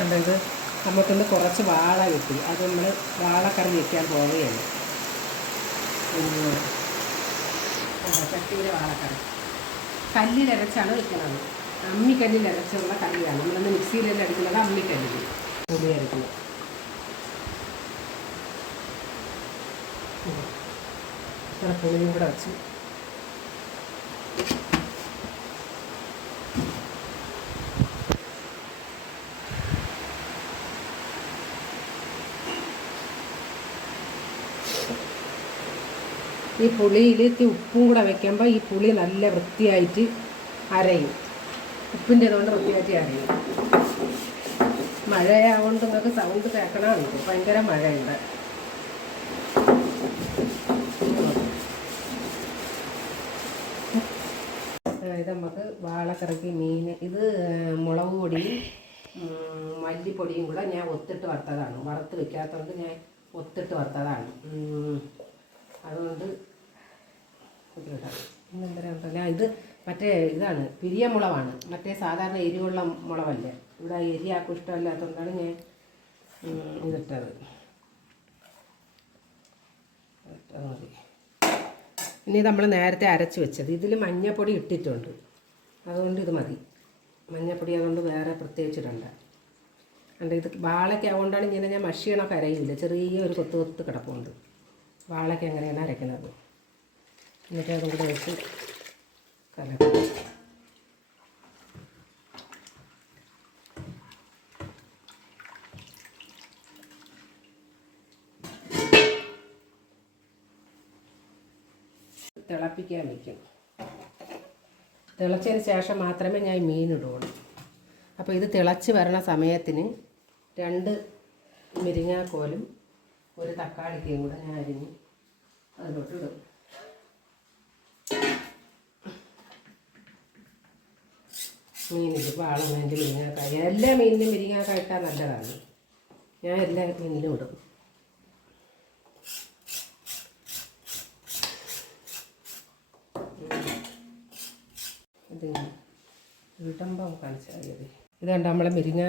അതായത് നമുക്കിന്ന് കുറച്ച് വാള കിട്ടി. അത് നമ്മൾ വാളക്കറി വെക്കാൻ പോവുകയാണ്. ചട്ടിയിലെ വാളക്കറി. കല്ലിലരച്ചാണ് വെക്കുന്നത് അമ്മിക്കല്ലിലരച്ചുള്ള കറിയാണ് നമ്മളിന്ന് മിക്സിയിലെല്ലാം അടിക്കുന്നത് അമ്മിക്കല്ലിൽ പുളി അരക്കുന്നത്. ഇത്ര പുളിയും കൂടെ വെച്ച് ഈ പുളിയിൽ ഇത്തിരി ഉപ്പും കൂടെ വെക്കുമ്പോൾ ഈ പുളി നല്ല വൃത്തിയായിട്ട് അരയും. ഉപ്പിന്റെ അതുകൊണ്ട് വൃത്തിയായിട്ട് അരയും. മഴയാകൊണ്ട് നിങ്ങൾക്ക് സൗണ്ട് കേൾക്കണമുണ്ട് ഭയങ്കര മഴയുണ്ട്. ഇത് നമുക്ക് വാളക്കറക്കി മീൻ ഇത് മുളക് പൊടിയും മല്ലിപ്പൊടിയും കൂടെ ഞാൻ ഒത്തിട്ട് വറുത്തതാണ്. വറുത്ത് വെക്കാത്തതുകൊണ്ട് ഞാൻ ഒത്തിട്ട് വറുത്തതാണ്. അതുകൊണ്ട് പിന്നെന്തരാ ഇത് മറ്റേ ഇതാണ് പിരിയ മുളവാണ്. മറ്റേ സാധാരണ എരിവുള്ള മുളവല്ലേ? ഇവിടെ എരി ആക്കും ഇഷ്ടമല്ലാത്തതുകൊണ്ടാണ് ഞാൻ ഇതിട്ടത്. ഇട്ടത് ഇനി നമ്മൾ നേരത്തെ അരച്ച് വെച്ചത്. ഇതിൽ മഞ്ഞപ്പൊടി ഇട്ടിട്ടുണ്ട്. അതുകൊണ്ട് ഇത് മതി. മഞ്ഞപ്പൊടി അതുകൊണ്ട് വേറെ പ്രത്യേകിച്ചിടണ്ട അണ്ട് ഇത് വാളയ്ക്ക് അതുകൊണ്ടാണ് ഇങ്ങനെ ഞാൻ മഷിയണൊക്കെ അരയില്ല ചെറിയ ഒരു കൊത്ത് കൊത്ത് കിടപ്പുണ്ട്. വാളയ്ക്ക് എങ്ങനെയാണ് അരയ്ക്കുന്നത് എന്നിട്ട് അതും കൂടെ വെച്ച് കലക്കും. തിളപ്പിക്കാൻ വയ്ക്കും. തിളച്ചതിന് ശേഷം മാത്രമേ ഞാൻ മീൻ ഇടുകയുള്ളൂ. അപ്പോൾ ഇത് തിളച്ച് വരണ സമയത്തിന് രണ്ട് മുരിങ്ങാക്കോലും ഒരു തക്കാളിക്കയും കൂടെ ഞാൻ അരിഞ്ഞ് അതിലോട്ട് ഇടും. മീനിൽ വാളമേന്റെ മുരിങ്ങാക്കായ എല്ലാ മീനിലും മുരിങ്ങാക്കായ ഇട്ടാൽ നല്ലതാണ്. ഞാൻ എല്ലാ മീനിലും ഇടും. ഇത് ഇടുമ്പം കാണിച്ചാൽ മതി ഇത്. കണ്ട നമ്മളെ മുരിങ്ങ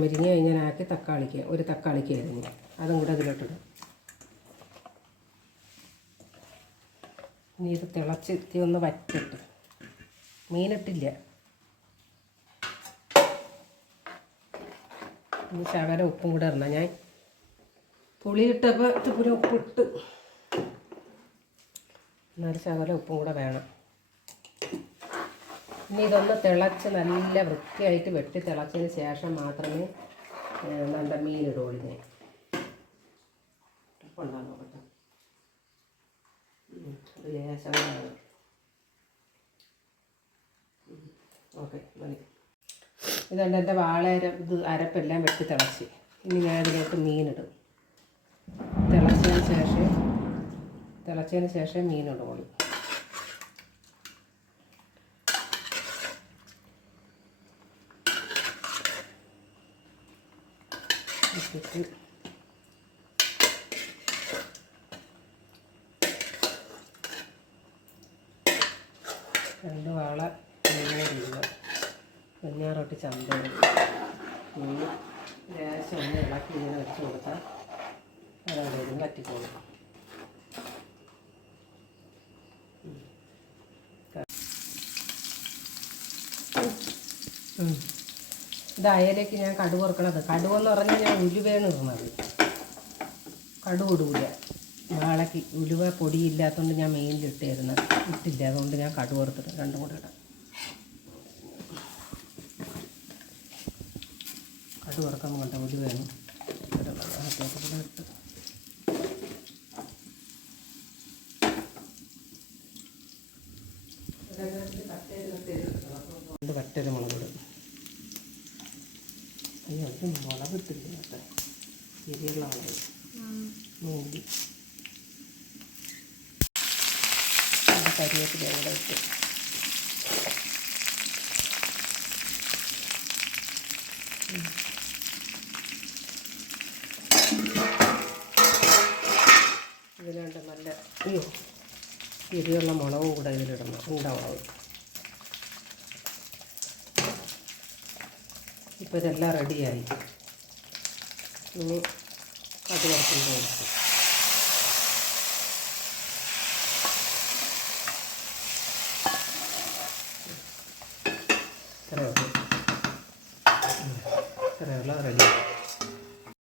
മുരിങ്ങ ഇങ്ങനാക്കി തക്കാളിക്ക് ഒരു തക്കാളിക്ക് അരിഞ്ഞ് അതും കൂടെ അതിലോട്ടിടും. ഇനി ഇത് തിളച്ച് ഒന്ന് വറ്റിട്ട്. മീനിട്ടില്ല. ഇനി ശകലം ഉപ്പും കൂടെ ഇടണം. ഞാൻ പുളിയിട്ടപ്പോൾ ഇത്തിരി ഉപ്പിട്ട് എന്നാലും ശകലം ഉപ്പും കൂടെ വേണം. ഇനി ഇതൊന്ന് തിളച്ച് നല്ല വൃത്തിയായിട്ട് വെട്ടി തിളച്ചതിന് ശേഷം മാത്രമേ നല്ല മീനിടുള്ളൂ ഞാൻ ഉപ്പുണ്ടാകും നോക്കട്ടെ കൂടെ. ഉം, ഓക്കെ മതി ഇതുകൊണ്ട് എന്റെ വാളയര ഇത് അരപ്പെല്ലാം വെട്ടി തിളച്ച്. ഇനി ഞാൻ ഇതിലേക്ക് മീനിടും. തിളച്ചതിന് ശേഷം തിളച്ചതിന് ശേഷം മീനിടുള്ളൂ ഇട്ടിട്ട് രണ്ട് വാള രൂപ കുഞ്ഞാറൊട്ടി ചന്തയും ലേശം ഒന്ന് ഇളക്കി ഇങ്ങനെ വെച്ച് കൊടുത്താൽ അതവിടെ ഇരുന്ന് പറ്റിക്കോളും. ഇത് അയലേക്ക് ഞാൻ കടുക് വറുക്കണത്. കടുവെന്ന് പറഞ്ഞാൽ ഞാൻ ഉലുവയാണ് ഇടുന്നത്. കടുക് ഇടൂല. വാളയ്ക്ക് ഉലുവ പൊടിയില്ലാത്തതുകൊണ്ട് ഞാൻ മെയിനിൽ ഇട്ടിരുന്നത്. ഇട്ടില്ല. അതുകൊണ്ട് ഞാൻ കടുക് വറുത്തിട്ട് രണ്ടും കൂടെ ഇടാം. കടുക് വറുക്കാൻ കണ്ട ഒരു കൂടെ ഇട്ട്. വറ്റൽ മുളക് അയ്യോ ഇത് മുളക് ഇട്ടില്ല കേട്ടോ എരിയുള്ള മുളക്. മൂടി. അത് കരിവേപ്പില കൂടെ ഇട്ട്. ഇതിനുണ്ട് നല്ല അയ്യോ എരിയുള്ള മുളകും കൂടെ ഇതിലിടണം. ഉണ്ടാവും. ഇപ്പോൾ ഇതെല്ലാം റെഡിയായി. ഇനി അത് വരച്ചിട്ട് കൊടുക്കും ഇത്രയേ ഉള്ളൂ. ഇത്രയേ ഉള്ളൂ റെഡി.